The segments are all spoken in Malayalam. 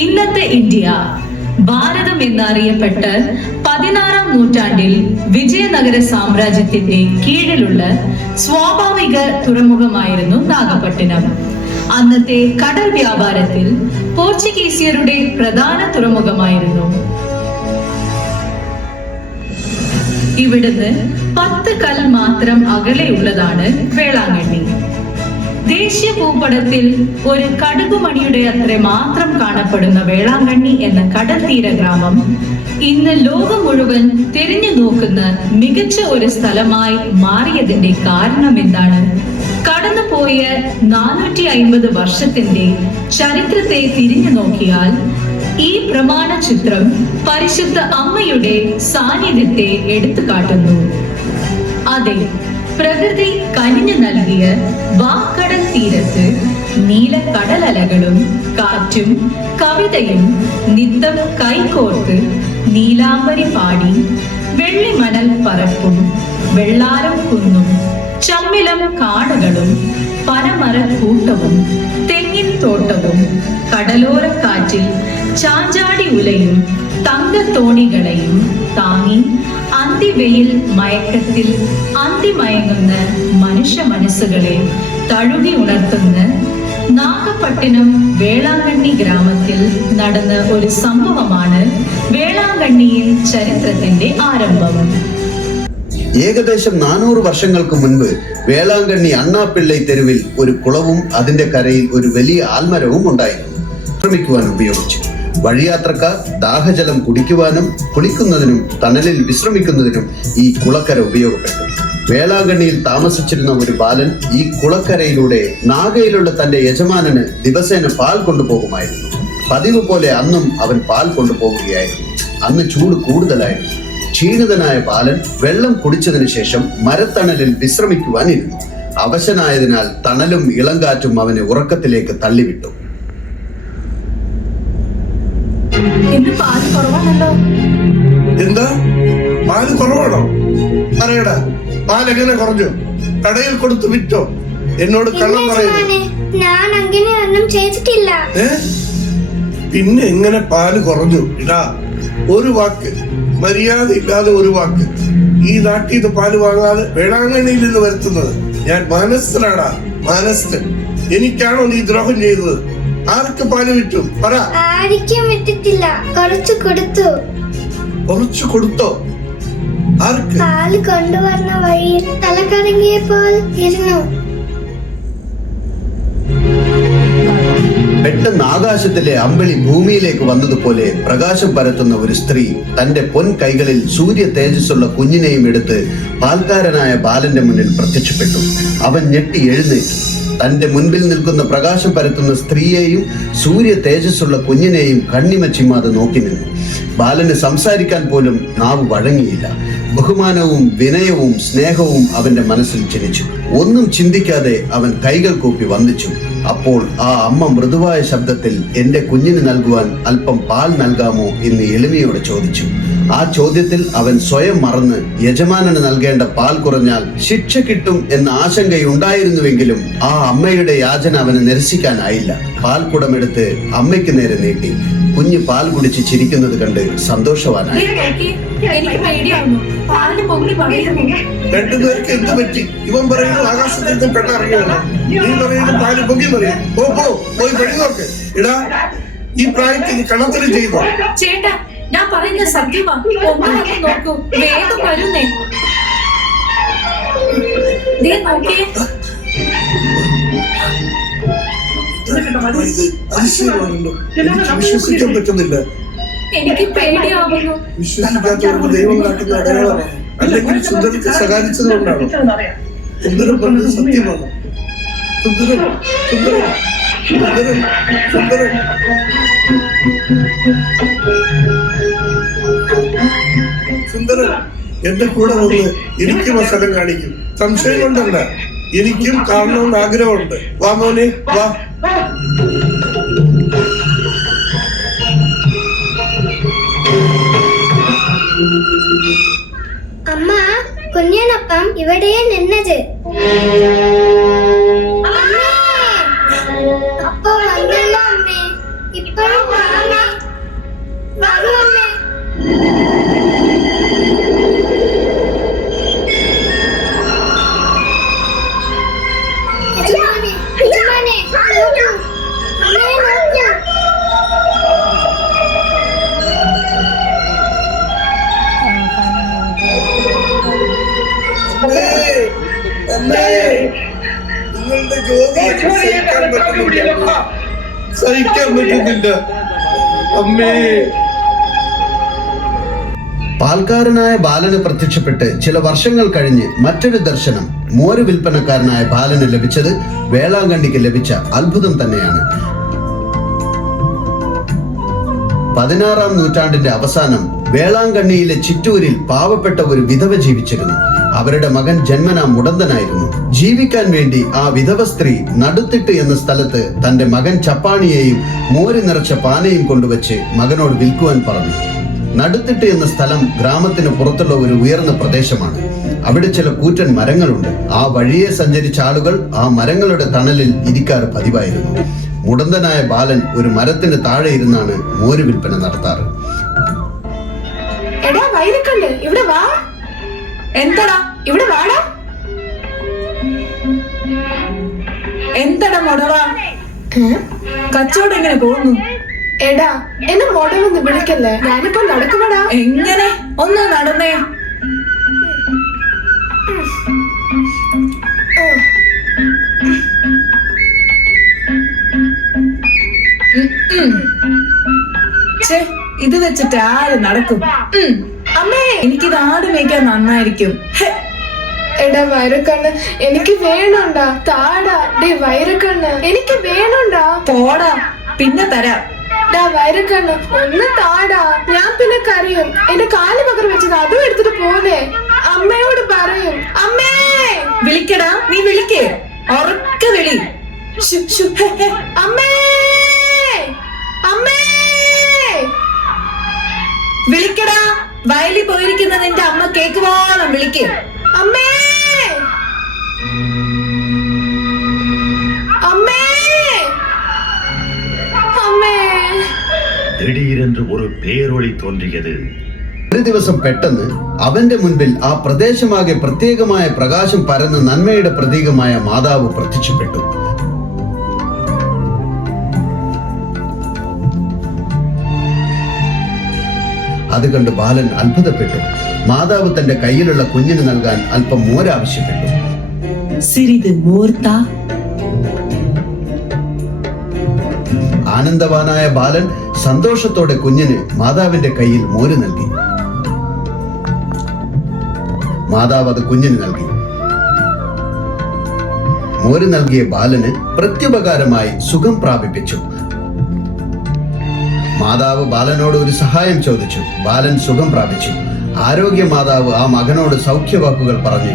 ഇന്നത്തെ ഇന്ത്യ ഭാരതം എന്നറിയപ്പെട്ട് 16-ാം നൂറ്റാണ്ടിൽ വിജയനഗര സാമ്രാജ്യത്തിന്റെ കീഴിലുള്ള സ്വാഭാവിക തുറമുഖമായിരുന്നു നാഗപട്ടണം. അന്നത്തെ കടൽ വ്യാപാരത്തിൽ പോർച്ചുഗീസിയരുടെ പ്രധാന തുറമുഖമായിരുന്നു. ഇവിടുന്ന് 10 കൽ മാത്രം അകലെയുള്ളതാണ് വേളാങ്കണ്ണി. ദേശീയ ഭൂപടത്തിൽ ഒരു കടുകുമണിയുടെ അത്ര മാത്രം കാണപ്പെടുന്ന വേളാങ്കണ്ണി എന്ന കടൽ തീര ഗ്രാമം ഇന്ന് ലോകം മുഴുവൻ തിരിഞ്ഞു നോക്കുന്ന മികച്ച ഒരു സ്ഥലമായി മാറിയതിന്റെ കാരണം എന്താണ്? കടന്നുപോയ 450 വർഷത്തിന്റെ ചരിത്രത്തെ തിരിഞ്ഞു നോക്കിയാൽ ഈ പ്രമാണ ചിത്രം പരിശുദ്ധ അമ്മയുടെ സാന്നിധ്യത്തെ എടുത്തു കാട്ടുന്നു. അതെ, പ്രകൃതി കനിഞ്ഞു നൽകിയ വാക്കടൽ തീരത്ത് നീല കടലലകളും കാറ്റും കവിതയും നിത്തം കൈകോർത്ത് നീലാംബരി പാടി വെള്ളിമണൽ പറപ്പും വെള്ളാരം കുന്നും ചമ്മിലം കാടുകളും പനമരക്കൂട്ടവും തെങ്ങിൻ തോട്ടവും കടലോര കാറ്റിൽ ചാഞ്ചാടി ഉലയും തങ്കത്തോണികളെയും താങ്ങി അന്തിവെയിൽ മയക്കത്തിൽ അന്തിമയങ്ങുന്ന മനുഷ്യ മനസ്സുകളെ തഴുകി ഉണർത്തുന്ന നാഗപട്ടണം വേളാങ്കണ്ണി ഗ്രാമത്തിൽ നടന്ന ഒരു സംഭവമാണ് വേളാങ്കണ്ണിയിൽ ചരിത്രത്തിന്റെ ആരംഭം. ഏകദേശം 400 വർഷങ്ങൾക്ക് മുൻപ് വേളാങ്കണ്ണി അണ്ണാപ്പിള്ളை തെരുവിൽ ഒരു കുളവും അതിന്റെ കരയിൽ ഒരു വലിയ ആൽമരവും ഉണ്ടായിരുന്നു. വിശ്രമിക്കുവാൻ ഉപയോഗിച്ചു. വഴിയാത്രക്കാർ ദാഹജലം കുടിക്കുവാനും കുളിക്കുന്നതിനും തണലിൽ വിശ്രമിക്കുന്നതിനും ഈ കുളക്കര ഉപയോഗപ്പെട്ടു. വേളാങ്കണ്ണിയിൽ താമസിച്ചിരുന്ന ഒരു ബാലൻ ഈ കുളക്കരയിലൂടെ നാഗയിലുള്ള തന്റെ യജമാനന് ദിവസേന പാൽ കൊണ്ടുപോകുമായിരുന്നു. പതിവ് പോലെ അന്നും അവൻ പാൽ കൊണ്ടുപോവുകയായിരുന്നു. അന്ന് ചൂട് കൂടുതലായിരുന്നു. ക്ഷീണിതനായ ബാലൻ വെള്ളം കുടിച്ചതിന് ശേഷം മരത്തണലിൽ വിശ്രമിക്കുവാനിരുന്നു. അവശനായതിനാൽ തണലും ഇളങ്കാറ്റും അവനെ ഉറക്കത്തിലേക്ക് തള്ളിവിട്ടു. എന്താ, പാല് കുറവാണോ? പറയടാ, പാൽ എങ്ങനെ കുറഞ്ഞു? കടയിൽ കൊടുത്ത് വിറ്റോ? എന്നോട് കള്ളം പറയുന്നു. ഞാൻ അങ്ങനെയൊന്നും ചെയ്തിട്ടില്ല. പിന്നെ എങ്ങനെ പാല് കുറഞ്ഞു? ഇടാ, ഒരു വാക്ക്, മര്യാദ ഇല്ലാതെ ഒരു വാക്ക്. ഈ നാട്ടിൽ നിന്ന് പാല് വാങ്ങാതെ വേളാങ്കണ്ണിയിൽ നിന്ന് വരുത്തുന്നത് ഞാൻ മാനസ്ഥനാടാ, മാനസ്ഥൻ. എനിക്കാണോ നീ ദ്രോഹം ചെയ്തത്? ആർക്ക് പാല് വിറ്റു? പറ. ആർക്കും വിറ്റിട്ടില്ല, കുറച്ചു കൊടുത്തു. കുറച്ചു കൊടുത്തോ? ആർക്ക്? പാല് കൊണ്ടുവരുന്ന വഴിയിൽ തലകറങ്ങിയപ്പോൾ ഇരുന്നു. പെട്ടെന്ന് ആകാശത്തിലെ അമ്പിളി ഭൂമിയിലേക്ക് വന്നതുപോലെ പ്രകാശം പരത്തുന്ന ഒരു സ്ത്രീ തന്റെ പൊൻ കൈകളിൽ സൂര്യ തേജസ്സുള്ള കുഞ്ഞിനെയും എടുത്ത് പാൽക്കാരനായ ബാലന്റെ മുന്നിൽ പ്രത്യക്ഷപ്പെട്ടു. അവൻ ഞെട്ടി എഴുന്നേറ്റു. തന്റെ മുൻപിൽ നിൽക്കുന്ന പ്രകാശം പരത്തുന്ന സ്ത്രീയെയും സൂര്യ തേജസ്സുള്ള കുഞ്ഞിനെയും കണ്ണിമച്ചിമാതെ നോക്കി നിന്നു. ബാലന് സംസാരിക്കാൻ പോലും നാവ് വഴങ്ങിയില്ല. ബഹുമാനവും വിനയവും സ്നേഹവും അവന്റെ മനസ്സിൽ ജനിച്ചു. ഒന്നും ചിന്തിക്കാതെ അവൻ കൈകൾ കൂപ്പി വന്ദിച്ചു. അപ്പോൾ ആ അമ്മ മൃദുവായ ശബ്ദത്തിൽ എന്റെ കുഞ്ഞിന് നൽകുവാൻ അല്പം പാൽ നൽകാമോ എന്ന് എളിമയോടെ ചോദിച്ചു. ആ ചോദ്യത്തിൽ അവൻ സ്വയം മറന്ന് യജമാനന് നൽകേണ്ട പാൽ കുറഞ്ഞാൽ ശിക്ഷ കിട്ടും എന്ന ആശങ്കയുണ്ടായിരുന്നുവെങ്കിലും ആ അമ്മയുടെ യാചന അവന് നിരസിക്കാനായില്ല. പാൽക്കുടമെടുത്ത് അമ്മയ്ക്ക് നേരെ നീട്ടി. കുഞ്ഞ് പാൽ കുടിച്ച് ചിരിക്കുന്നത് കണ്ട് സന്തോഷവാനായി. രണ്ടുപേർക്ക് എന്ത് പറ്റി? ഇവൻ പറയുന്നു ആകാശത്തേക്ക് പെണ്ണറിയാണ്, നീ പറയുന്നു പാല് പൊങ്ങി പറയും. പോയി പെണ്ണു നോക്ക്. ഇടാ, ഈ പ്രായത്തിൽ കണത്തിൽ ചെയ്തോ? ചേട്ടാ, ഞാൻ പറയുന്ന സത്യമാ. നോക്കൂ, വേഗം വരുന്നേ. അതിശയമാണല്ലോ, എനിക്ക് വിശ്വസിക്കാൻ പറ്റുന്നില്ല. എനിക്ക് പേടിയാവുന്നു. വിശ്വസിക്കാത്തവർക്ക് ദൈവം കാട്ടുന്ന അടയാളമാണ്. അല്ലെങ്കിൽ സുന്ദരത്തെ സഹായിച്ചത് കൊണ്ടാണോ? സുന്ദരം പറഞ്ഞത് സത്യമാണ്. സുന്ദരം, സുന്ദരം, സുന്ദരം, സുന്ദരം. സുന്ദരം, എന്റെ കൂടെ വന്ന് എനിക്കും ആ സ്ഥലം കാണിക്കും. സംശയം കൊണ്ടല്ല, എനിക്കും കാണണമെന്ന് ആഗ്രഹമുണ്ട്. വാ മോനെ, വാ. അമ്മ, കുഞ്ഞനപ്പം ഇവിടെയാ നിന്നത്. അപ്പൊ വന്നല്ലോ അമ്മേ. ഇപ്പോഴും സഹിക്കാൻ പറ്റുന്നില്ല. സഹിക്കാൻ പറ്റുന്നില്ല അമ്മേ. പാൽക്കാരനായ ബാലന് പ്രത്യക്ഷപ്പെട്ട് ചില വർഷങ്ങൾ കഴിഞ്ഞ് മറ്റൊരു ദർശനം മോര് വിൽപ്പനക്കാരനായ ബാലന് ലഭിച്ചത് വേളാങ്കണ്ണിക്ക് ലഭിച്ച അത്ഭുതം തന്നെയാണ്. 16-ാം നൂറ്റാണ്ടിന്റെ അവസാനം വേളാങ്കണ്ണിയിലെ ചിറ്റൂരിൽ പാവപ്പെട്ട ഒരു വിധവ ജീവിച്ചിരുന്നു. അവരുടെ മകൻ ജന്മനാ മുടന്തനായിരുന്നു. ജീവിക്കാൻ വേണ്ടി ആ വിധവ സ്ത്രീ നടുത്തിട്ട് എന്ന സ്ഥലത്ത് തന്റെ മകൻ ചപ്പാണിയെയും മോര് നിറച്ച പാനയും കൊണ്ടുവച്ച് മകനോട് വിൽക്കുവാൻ പറഞ്ഞു. നടുത്തിട്ട് എന്ന സ്ഥലം ഗ്രാമത്തിന് പുറത്തുള്ള ഒരു ഉയർന്ന പ്രദേശമാണ്. അവിടെ ചില കൂറ്റൻ മരങ്ങളുണ്ട്. ആ വഴിയെ സഞ്ചരിച്ച ആളുകൾ ആ മരങ്ങളുടെ തണലിൽ ഇരിക്കാറ് പതിവായിരുന്നു. മുടന്തനായ ബാലൻ ഒരു മരത്തിന് താഴെ ഇരുന്നാണ് മോര് വിൽപ്പന നടത്താറ്. എടാ വൈരക്കണ്ണ്, ഇവിടെ വാ. എന്തടാ ഇവിടെ വാടാ. എന്തടാ മുടവാ, കച്ചവടം എങ്ങനെ പോകുന്നു? എടാ എന്നെ മോഡലൊന്ന് വിളിക്കല്ലേ, ഞാനിപ്പോ നടക്കുമടാ. എങ്ങനെ? ഒന്ന് നടന്നേ. ഛേ, ഇത് വെച്ചിട്ട് ആര് നടക്കും? അമ്മേ, എനിക്കിത് ആട് മേയ്ക്കാൻ നന്നായിരിക്കും. ഹെ, എടാ വൈരക്കണ്ണ്, എനിക്ക് വേണോണ്ടാ, താടാ. ഡേ വൈരക്കണ്ണ്, എനിക്ക് വേണോണ്ടാ. പോടാ, പിന്നെ തരാം. ഡാ വൈരക്കണ്ണ്, ഒന്ന് താടാ, ഞാൻ പിന്നെ കരയും. എന്റെ കാല് പകർ വെച്ചത് അതും എടുത്തിട്ട് പോലെ. അമ്മയോട് പറയും. അമ്മേ വിളിക്കടാ, നീ വിളിക്കേ, ഉറക്കെ വിളി. ശു, ശു, ഹെ, ഹെ. അമ്മേ അമ്മേ. വിളിക്കടാ, വയലിൽ പോയിരിക്കുന്ന നിന്റെ അമ്മ കേക്കുവോളം വിളിക്കേ. അമ്മേ അമ്മേ അമ്മേ. திடீரென்று ஒரு பேரொளி தோன்றியது. ഒരു ദിവസം പെട്ടെന്ന് അവന്റെ മുൻപിൽ ആ പ്രദേശമാകെ പ്രത്യേകമായ പ്രകാശം പരന്ന നന്മയുടെ പ്രതീകമായ മാതാവ് പ്രത്യക്ഷപ്പെട്ടു. അത് കണ്ട് ബാലൻ അത്ഭുതപ്പെട്ടു. മാതാവ് തന്റെ കയ്യിലുള്ള കുഞ്ഞിന് നൽകാൻ അല്പം മോര് ആവശ്യപ്പെട്ടു. സിരിത് മോർത്ത. ആനന്ദവാനായ ബാലൻ സന്തോഷത്തോടെ കുഞ്ഞിന് മാതാവിന്റെ കയ്യിൽ മോര് നൽകി. മാതാവ് അത് കുഞ്ഞിന് നൽകി. മോര് നൽകിയ ബാലന് പ്രത്യുപകാരമായി സുഖം പ്രാപിപ്പിച്ചു. മാതാവ് ബാലനോട് ഒരു സഹായം ചോദിച്ചു. ബാലൻ സുഖം പ്രാപിച്ചു. ആരോഗ്യ മാതാവ് ആ മകനോട് സൗഖ്യവാക്കുകൾ പറഞ്ഞു.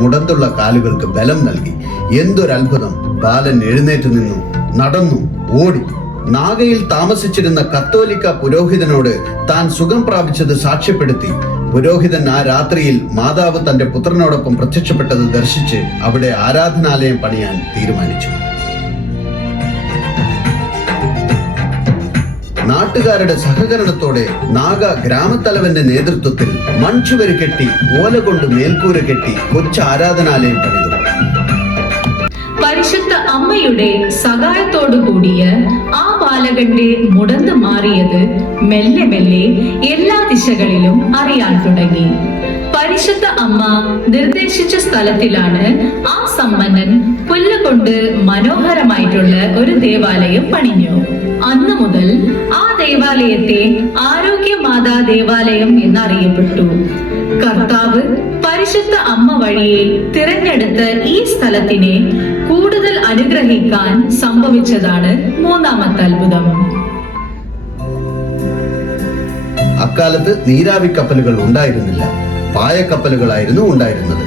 മുടന്തുള്ള കാലുകൾക്ക് ബലം നൽകി. എന്തൊരത്ഭുതം! ബാലൻ എഴുന്നേറ്റ് നിന്നു, നടന്നു, ഓടി. നാഗയിൽ താമസിച്ചിരുന്ന കത്തോലിക്ക പുരോഹിതനോട് താൻ സുഖം പ്രാപിച്ചത് സാക്ഷ്യപ്പെടുത്തി. പുരോഹിതൻ ആ രാത്രിയിൽ മാതാവ് തന്റെ പുത്രനോടൊപ്പം പ്രത്യക്ഷപ്പെട്ടത് ദർശിച്ച് അവിടെ ആരാധനാലയം പണിയാൻ തീരുമാനിച്ചു. നാട്ടുകാരുടെ സഹകരണത്തോടെ നാഗ ഗ്രാമത്തലവന്റെ നേതൃത്വത്തിൽ മൺചുവര് കെട്ടി ഓല കൊണ്ട് മേൽക്കൂര കെട്ടി കൊച്ചു ആരാധനാലയം പണിതു. പരിശുദ്ധ അമ്മയുടെ സഹായത്തോടു കൂടിയ ആ ബാലകന്റെ മുടന്ത് മാറിയത് മെല്ലെ മെല്ലെ എല്ലാ ദിശകളിലും അറിയാൻ തുടങ്ങി. പരിശുദ്ധ അമ്മ നിർദ്ദേശിച്ച സ്ഥലത്തിലാണ് ആ സമ്പന്നൻ പുല്ലുകൊണ്ട് മനോഹരമായിട്ടുള്ള ഒരു ദേവാലയം പണിഞ്ഞു. അന്നു മുതൽ ആ ദേവാലയത്തെ ആരോഗ്യ മാതാ ദേവാലയം എന്നറിയപ്പെട്ടു. കർത്താവ് പരിശുദ്ധ അമ്മ വഴിയെ തിരഞ്ഞെടുത്ത ഈ സ്ഥലത്തിനെ കൂടുതൽ അനുഗ്രഹിക്കാൻ സംഭവിച്ചതാണ് മൂന്നാമത്തെ അത്ഭുതം. അക്കാലത്ത് നീരാവി കപ്പലുകൾ ഉണ്ടായിരുന്നില്ല, പായക്കപ്പലുകളായിരുന്നു ഉണ്ടായിരുന്നത്.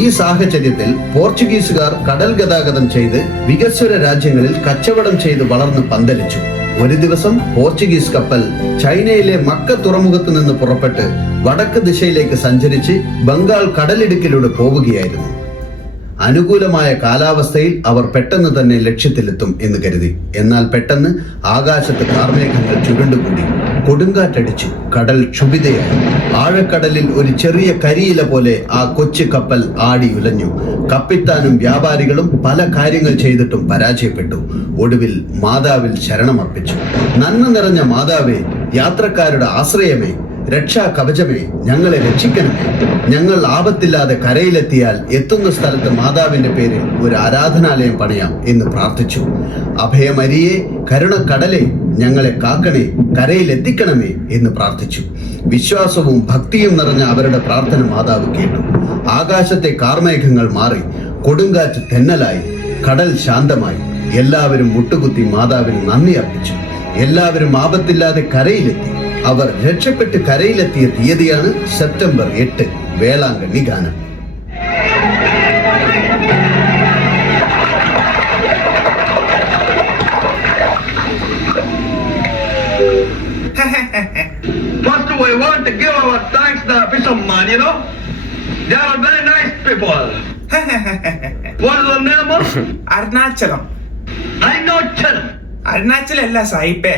ഈ സാഹചര്യത്തിൽ പോർച്ചുഗീസുകാർ കടൽ ഗതാഗതം ചെയ്ത് വികസ്വര രാജ്യങ്ങളിൽ കച്ചവടം ചെയ്ത് വളർന്ന് പന്തലിച്ചു. ഒരു ദിവസം പോർച്ചുഗീസ് കപ്പൽ ചൈനയിലെ മക്ക തുറമുഖത്ത് നിന്ന് പുറപ്പെട്ട് വടക്ക് ദിശയിലേക്ക് സഞ്ചരിച്ച് ബംഗാൾ കടലിടുക്കിലൂടെ പോവുകയായിരുന്നു. അനുകൂലമായ കാലാവസ്ഥയിൽ അവർ പെട്ടെന്ന് തന്നെ ലക്ഷ്യത്തിലെത്തും എന്ന് കരുതി. എന്നാൽ പെട്ടെന്ന് ആകാശത്ത് കാർമേഘങ്ങൾ ചുരുണ്ടുകൂടി, കൊടുങ്കാറ്റടിച്ചു, കടൽ ക്ഷുഭിതയായി. ആഴക്കടലിൽ ഒരു ചെറിയ കരിയില പോലെ ആ കൊച്ചു കപ്പൽ ആടി ഉലഞ്ഞു. കപ്പിത്താനും വ്യാപാരികളും പല കാര്യങ്ങൾ ചെയ്തിട്ടും പരാജയപ്പെട്ടു. ഒടുവിൽ മാതാവിൽ ശരണമർപ്പിച്ചു. നന്മ നിറഞ്ഞ മാതാവേ, യാത്രക്കാരുടെ ആശ്രയമേ, രക്ഷാ കവചമേ, ഞങ്ങളെ രക്ഷിക്കണമേ. ഞങ്ങൾ ആപത്തില്ലാതെ കരയിലെത്തിയാൽ എത്തുന്ന സ്ഥലത്ത് മാതാവിന്റെ പേരിൽ ഒരു ആരാധനാലയം പണിയാം എന്ന് പ്രാർത്ഥിച്ചു. അഭയമരിയെ, കരുണക്കടലെ, ഞങ്ങളെ കാക്കണേ, കരയിലെത്തിക്കണമേ എന്ന് പ്രാർത്ഥിച്ചു. വിശ്വാസവും ഭക്തിയും നിറഞ്ഞ അവരുടെ പ്രാർത്ഥന മാതാവ് കേട്ടു. ആകാശത്തെ കാർമേഘങ്ങൾ മാറി, കൊടുങ്കാറ്റ് തെന്നലായി, കടൽ ശാന്തമായി. എല്ലാവരും മുട്ടുകുത്തി മാതാവിന് നന്ദി അർപ്പിച്ചു. എല്ലാവരും ആപത്തില്ലാതെ കരയിലെത്തി. അവർ രക്ഷപ്പെട്ട് കരയിലെത്തിയ തീയതിയാണ് സെപ്റ്റംബർ 8, വേളാങ്കണ്ണി ഗാനം. First, we want to give our thanks to the fishermen, you know. They are very nice people. What is the name of? Arunachalam. I know Chan. Arunachalam അല്ല സായിപ്പേ,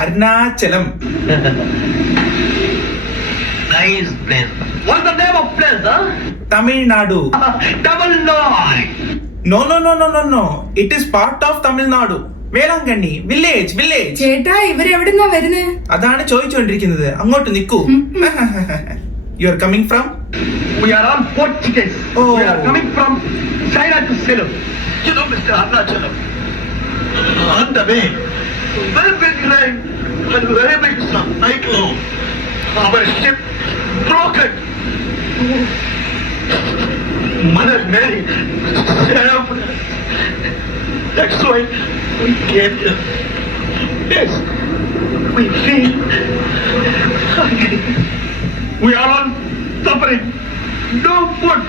Arunachalam. Nice place. What's the name of place, huh? Tamil Nadu. Tamil Nadu. No. It is part of Tamil Nadu. Velankanni village. ചേട്ടാ ഇവരെവിടുന്നാ വരുന്നത്? അതാണ് ചോദിച്ചുകൊണ്ടിരിക്കുന്നത്. അങ്ങോട്ട് നിൽക്കൂ. You are coming from? We are all Portuguese. Oh. We are coming from China to Salem. You know, Mr. Arunachalam. On the way, very big rain and very big cyclone. Our ship broken. Mother Mary saved us. That's why we came here. Yes, we feel hungry. We are all suffering. No food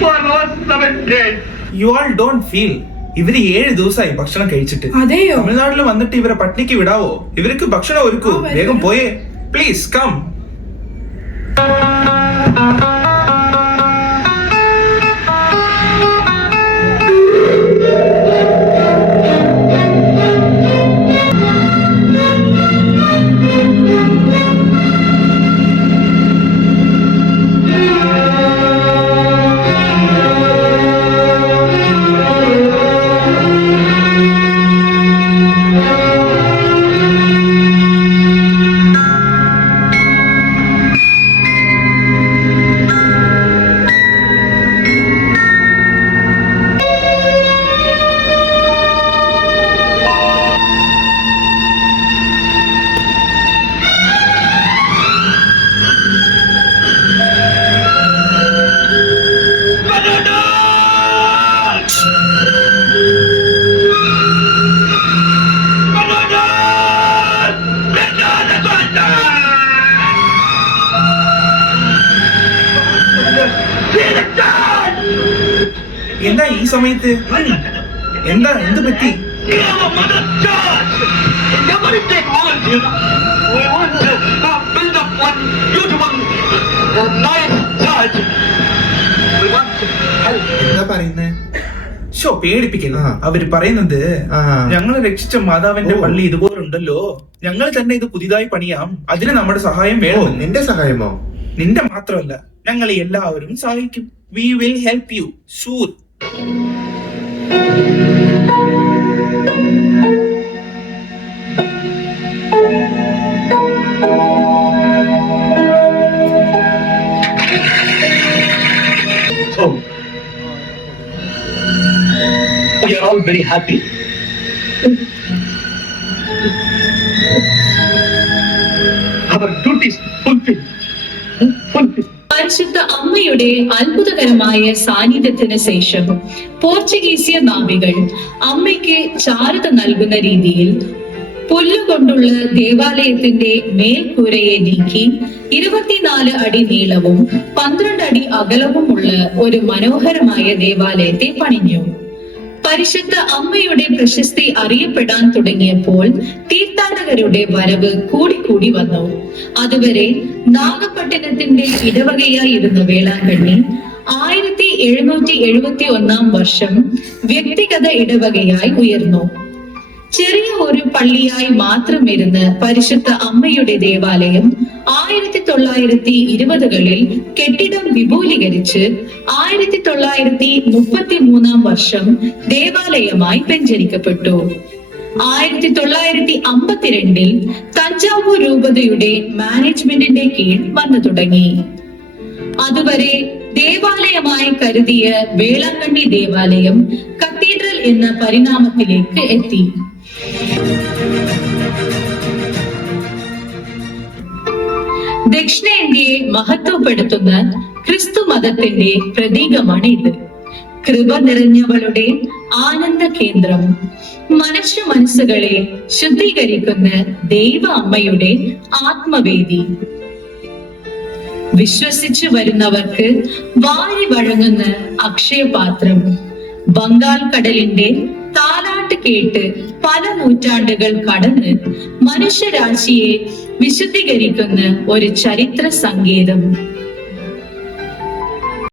for last 7 days. You all don't feel. ഇവര് 7 ദിവസമായി ഭക്ഷണം കഴിച്ചിട്ട്. അതെയോ? തമിഴ്നാട്ടിൽ വന്നിട്ട് ഇവരെ പട്ടിണിക്ക് വിടാവോ? ഇവർക്ക് ഭക്ഷണം ഒരുക്കൂ. വേഗം പോയേ. Please come. എന്താ ഈ സമയത്ത്? എന്ത് പറ്റി? എന്താ പറയുന്നേ? പേടിപ്പിക്കുന്നു. അവര് പറയുന്നത് ഞങ്ങളെ രക്ഷിച്ച മാതാവിന്റെ പള്ളി ഇതുപോലുണ്ടല്ലോ, ഞങ്ങൾ തന്നെ ഇത് പുതിയതായി പണിയാം, അതിന് നമ്മുടെ സഹായം വേണം. നിന്റെ സഹായമോ? നിന്റെ മാത്രമല്ല, ഞങ്ങളെ എല്ലാവരും സഹായിക്കും. We will help you, sure. So, we are all very happy. Our duties fulfilled. പരിശുദ്ധ അമ്മയുടെ അത്ഭുതകരമായ സാന്നിധ്യത്തിന് ശേഷം പോർച്ചുഗീസിയ നാവികൾ അമ്മയ്ക്ക് ചാരുത നൽകുന്ന രീതിയിൽ പുല്ലുകൊണ്ടുള്ള ദേവാലയത്തിന്റെ മേൽക്കൂരയെ നീക്കി 24 അടി നീളവും 12 അടി അകലവുമുള്ള ഒരു മനോഹരമായ ദേവാലയത്തെ പണിഞ്ഞു. പരിശുദ്ധ അമ്മയുടെ പ്രശസ്തി അറിയപ്പെടാൻ തുടങ്ങിയപ്പോൾ തീർത്ഥാടകരുടെ വരവ് കൂടിക്കൂടി വന്നു. അതുവരെ നാഗപട്ടണത്തിന്റെ ഇടവകയായിരുന്ന വേളാങ്കണ്ണി 1771 വർഷം വ്യക്തിഗത ഇടവകയായി ഉയർന്നു. ചെറിയ ഒരു പള്ളിയായി മാത്രം ഇരുന്ന് പരിശുദ്ധ അമ്മയുടെ ദേവാലയം 1920കളിൽ കെട്ടിടം വിപുലീകരിച്ച് 1933 വർഷം ദേവാലയമായി വെഞ്ചരിക്കപ്പെട്ടു. 1952 തഞ്ചാവൂർ രൂപതയുടെ മാനേജ്മെന്റിന്റെ കീഴിൽ വന്നു തുടങ്ങി. അതുവരെ ദേവാലയമായി കരുതിയ വേളാങ്കണ്ണി ദേവാലയം കത്തീഡ്രൽ എന്ന പരിണാമത്തിലേക്ക് എത്തി. ദക്ഷിണേന്ത്യയെ മഹത്വപ്പെടുത്തുന്ന ക്രിസ്തു മതത്തിന്റെ പ്രതീകമാണ് ഇത്. കൃപ നിറഞ്ഞവളുടെ ആനന്ദ കേന്ദ്രം, മനുഷ്യ മനസ്സുകളെ ശുദ്ധീകരിക്കുന്ന ദൈവ അമ്മയുടെ ആത്മവേദി, വിശ്വസിച്ചു വരുന്നവർക്ക് വാരി വഴങ്ങുന്ന അക്ഷയപാത്രം, ബംഗാൾ കടലിന്റെ താലാട്ട് കേട്ട് പല നൂറ്റാണ്ടുകൾ കടന്ന് മനുഷ്യരാശിയെ വിശുദ്ധീകരിക്കുന്ന ഒരു ചരിത്ര സങ്കേതം.